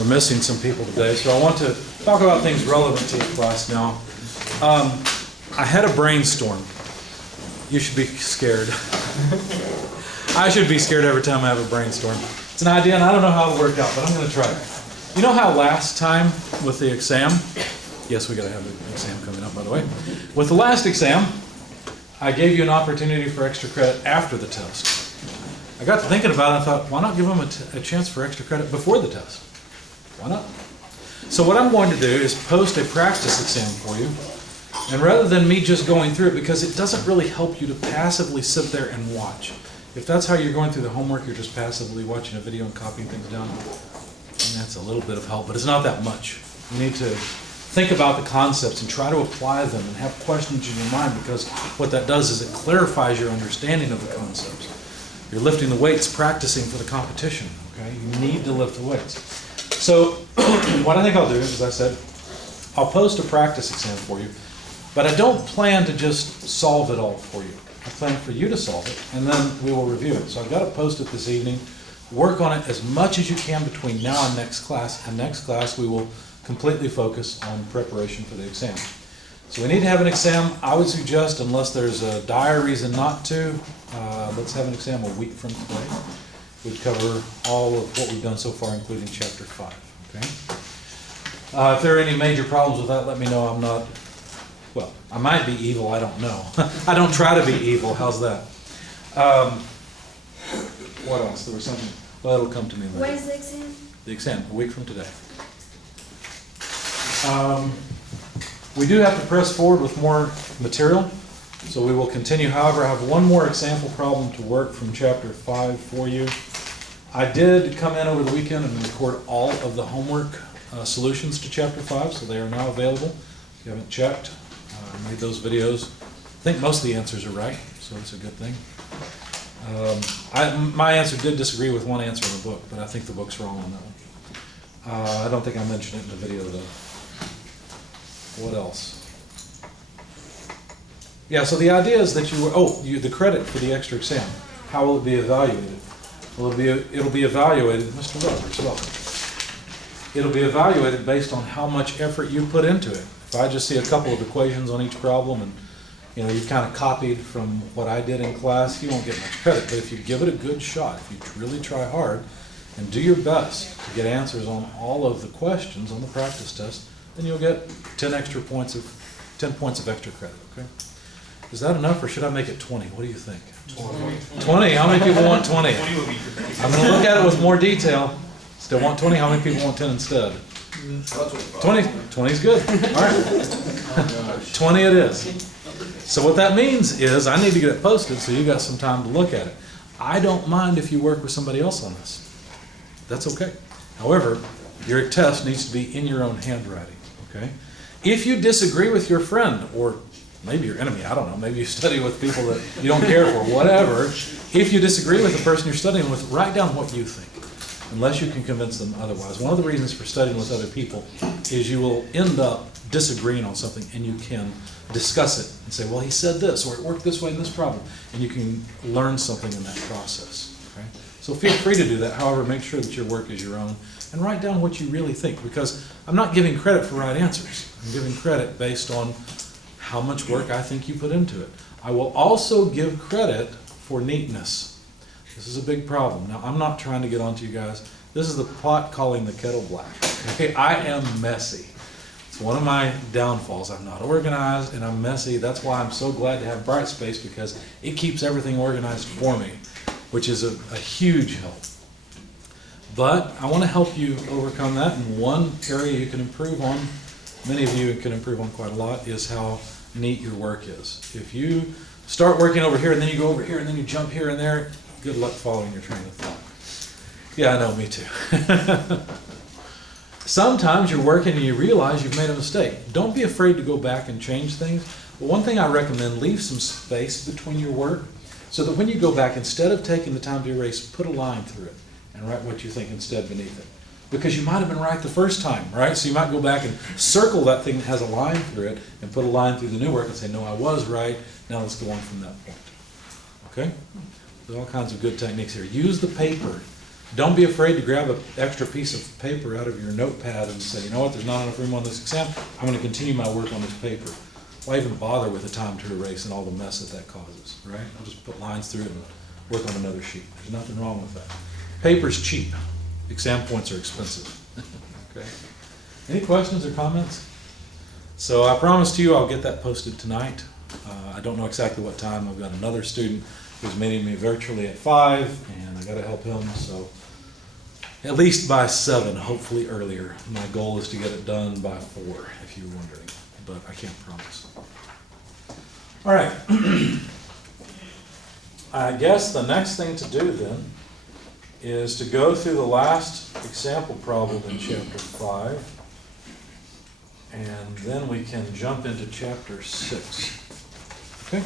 we're missing some people today, so I want to talk about things relevant to the class now. I had a brainstorm. You should be scared. I should be scared every time I have a brainstorm. It's an idea, and I don't know how it'll work out, but I'm going to try it. You know how last time with the exam, yes, we got to have an exam coming up, by the way. With the last exam, I gave you an opportunity for extra credit after the test. I got to thinking about it and thought, why not give them a chance for extra credit before the test? Why not? So what I'm going to do is post a practice exam for you. And rather than me just going through it, because it doesn't really help you to passively sit there and watch. If that's how you're going through the homework, you're just passively watching a video and copying things down, and that's a little bit of help, but it's not that much. You need to think about the concepts and try to apply them and have questions in your mind, because what that does is it clarifies your understanding of the concepts. You're lifting the weights, practicing for the competition, okay? You need to lift the weights. So what I think I'll do is, as I said, I'll post a practice exam for you, but I don't plan to just solve it all for you. I plan for you to solve it, and then we will review it. So I've got to post it this evening. Work on it as much as you can between now and next class. And next class we will completely focus on preparation for the exam. So we need to have an exam. I would suggest, unless there's a dire reason not to, let's have an exam a week from today. We'd cover all of what we've done so far, including chapter 5. Okay? If there are any major problems with that, let me know. I'm not, well, I might be evil, I don't know. I don't try to be evil, how's that? What else? There was something, well, it'll come to me later. What is the exam? The exam, a week from today. We do have to press forward with more material, so we will continue. However, I have one more example problem to work from chapter 5 for you. I did come in over the weekend and record all of the homework solutions to chapter 5, so they are now available. If you haven't checked, I made those videos. I think most of the answers are right, so it's a good thing. My answer did disagree with one answer in the book, but I think the book's wrong on that one. I don't think I mentioned it in the video though. What else? Yeah, so the idea is that the credit for the extra exam, how will it be evaluated? Well, it'll be evaluated, Mr. Roberts, welcome. It'll be evaluated based on how much effort you put into it. If I just see a couple of equations on each problem and you've kind of copied from what I did in class, you won't get much credit. But if you give it a good shot, if you really try hard and do your best to get answers on all of the questions on the practice test, then you'll get 10 points of extra credit, okay? Is that enough, or should I make it 20? What do you think? 20? How many people want 20? I'm going to look at it with more detail. Still want 20? How many people want 10 instead? 20. 20 is good. All right. 20 it is. So what that means is I need to get it posted so you got some time to look at it. I don't mind if you work with somebody else on this. That's okay. However, your test needs to be in your own handwriting, okay? If you disagree with your friend, or maybe your enemy, I don't know, maybe you study with people that you don't care for, whatever. If you disagree with the person you're studying with, write down what you think, unless you can convince them otherwise. One of the reasons for studying with other people is you will end up disagreeing on something, and you can discuss it and say, well, he said this, or it worked this way in this problem, and you can learn something in that process. Okay? So feel free to do that. However, make sure that your work is your own, and write down what you really think, because I'm not giving credit for right answers. I'm giving credit based on how much work I think you put into it. I will also give credit for neatness. This is a big problem. Now, I'm not trying to get onto you guys. This is the pot calling the kettle black. Okay, I am messy. It's one of my downfalls. I'm not organized and I'm messy. That's why I'm so glad to have Brightspace, because it keeps everything organized for me, which is a huge help. But I want to help you overcome that, and one area you can improve on, many of you can improve on quite a lot, is how neat your work is. If you start working over here and then you go over here and then you jump here and there, good luck following your train of thought. Yeah, I know, me too. Sometimes you're working and you realize you've made a mistake. Don't be afraid to go back and change things. But one thing I recommend, leave some space between your work so that when you go back, instead of taking the time to erase, put a line through it and write what you think instead beneath it. Because you might have been right the first time, right? So you might go back and circle that thing that has a line through it and put a line through the new work and say, no, I was right. Now let's go on from that point. Okay? There's all kinds of good techniques here. Use the paper Don't be afraid to grab an extra piece of paper out of your notepad and say, you know what, there's not enough room on this exam, I'm gonna continue my work on this paper. Why even bother with the time to erase and all the mess that causes, right? I'll just put lines through it and work on another sheet. There's nothing wrong with that. Paper's cheap. Exam points are expensive. Okay. Any questions or comments? So I promised you I'll get that posted tonight. I don't know exactly what time. I've got another student who's meeting me virtually at 5, and I gotta help him, so at least by 7, hopefully earlier. My goal is to get it done by 4, if you're wondering, but I can't promise. All right. I guess the next thing to do then is to go through the last example problem in chapter 5, and then we can jump into chapter 6. Okay?